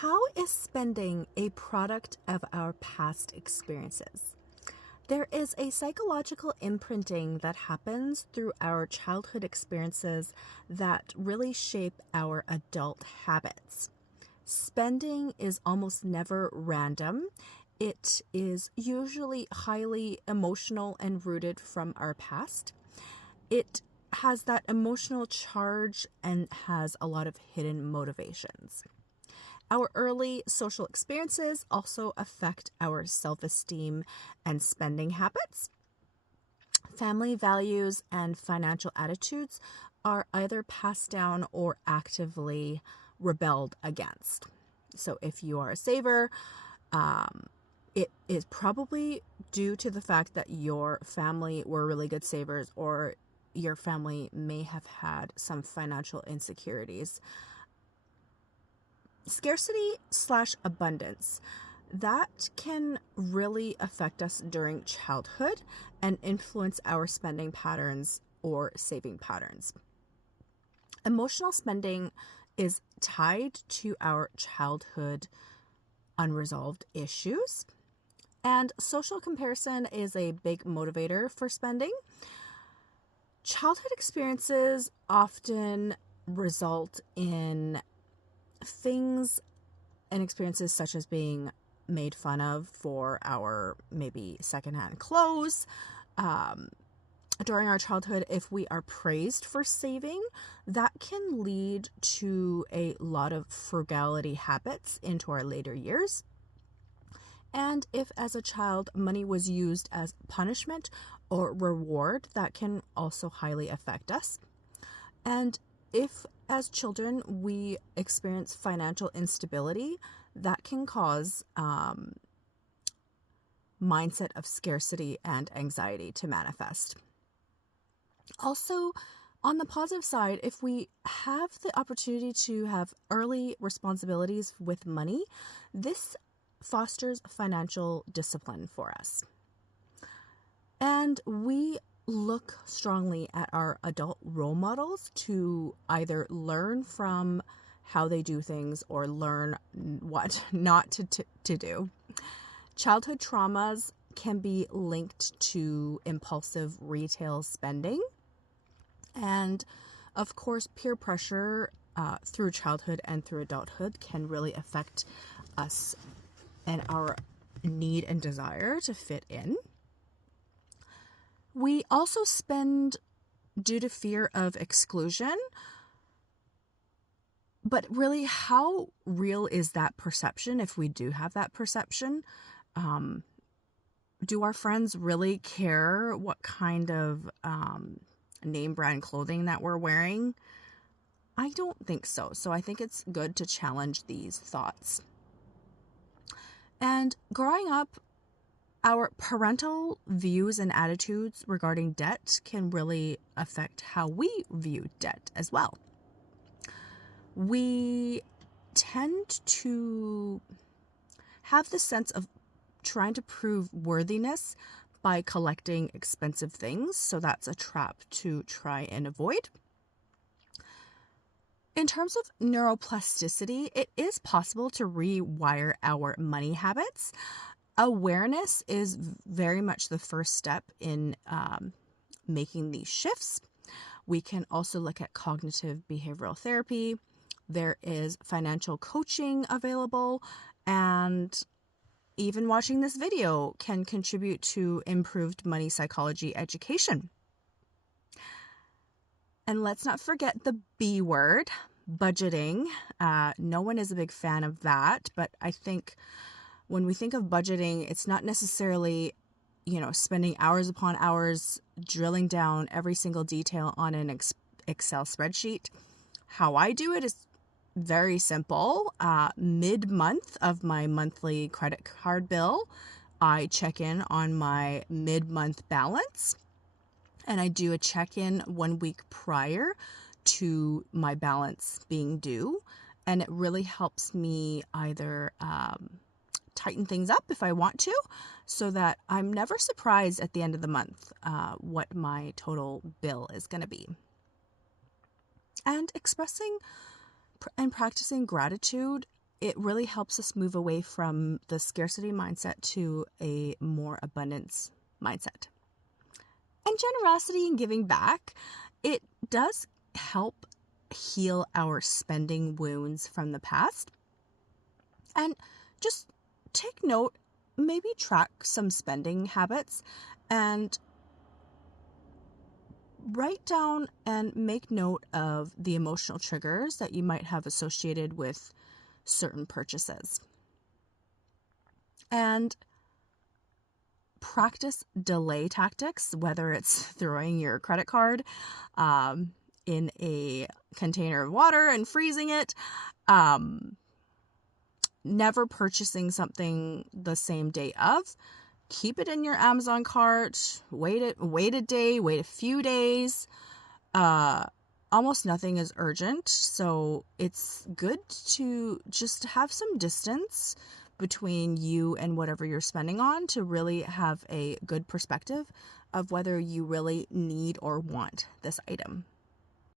How is spending a product of our past experiences? There is a psychological imprinting that happens through our childhood experiences that really shape our adult habits. Spending is almost never random. It is usually highly emotional and rooted from our past. It has that emotional charge and has a lot of hidden motivations. Our early social experiences also affect our self-esteem and spending habits. Family values and financial attitudes are either passed down or actively rebelled against. So if you are a saver, it is probably due to the fact that your family were really good savers, or your family may have had some financial insecurities. Scarcity/abundance, that can really affect us during childhood and influence our spending patterns or saving patterns. Emotional spending is tied to our childhood unresolved issues, and social comparison is a big motivator for spending. Childhood experiences often result in things and experiences such as being made fun of for our maybe secondhand clothes. During our childhood, if we are praised for saving, that can lead to a lot of frugality habits into our later years. And if as a child money was used as punishment or reward, that can also highly affect us. And if as children we experience financial instability, that can cause mindset of scarcity and anxiety to manifest. Also, on the positive side, if we have the opportunity to have early responsibilities with money, this fosters financial discipline for us. And we look strongly at our adult role models to either learn from how they do things or learn what not to do. Childhood traumas can be linked to impulsive retail spending. And of course, peer pressure through childhood and through adulthood can really affect us and our need and desire to fit in. We also spend due to fear of exclusion. But really, how real is that perception if we do have that perception? Do our friends really care what kind of name brand clothing that we're wearing? I don't think so. So I think it's good to challenge these thoughts. And growing up, our parental views and attitudes regarding debt can really affect how we view debt as well. We tend to have the sense of trying to prove worthiness by collecting expensive things, so that's a trap to try and avoid. In terms of neuroplasticity, it is possible to rewire our money habits. Awareness is very much the first step in making these shifts. We can also look at cognitive behavioral therapy. There is financial coaching available, and even watching this video can contribute to improved money psychology education. And let's not forget the B word, budgeting. No one is a big fan of that, but I think when we think of budgeting, it's not necessarily, spending hours upon hours drilling down every single detail on an Excel spreadsheet. How I do it is very simple. Mid-month of my monthly credit card bill, I check in on my mid-month balance, and I do a check-in 1 week prior to my balance being due, and it really helps me either tighten things up if I want to, so that I'm never surprised at the end of the month what my total bill is going to be. And expressing and practicing gratitude it really helps us move away from the scarcity mindset to a more abundance mindset. And generosity and giving back, it does help heal our spending wounds from the past. And just take note, maybe track some spending habits and write down and make note of the emotional triggers that you might have associated with certain purchases. And practice delay tactics, whether it's throwing your credit card in a container of water and freezing it, never purchasing something the same day of. Keep it in your Amazon cart, wait a day, wait a few days. Almost nothing is urgent, so it's good to just have some distance between you and whatever you're spending on to really have a good perspective of whether you really need or want this item.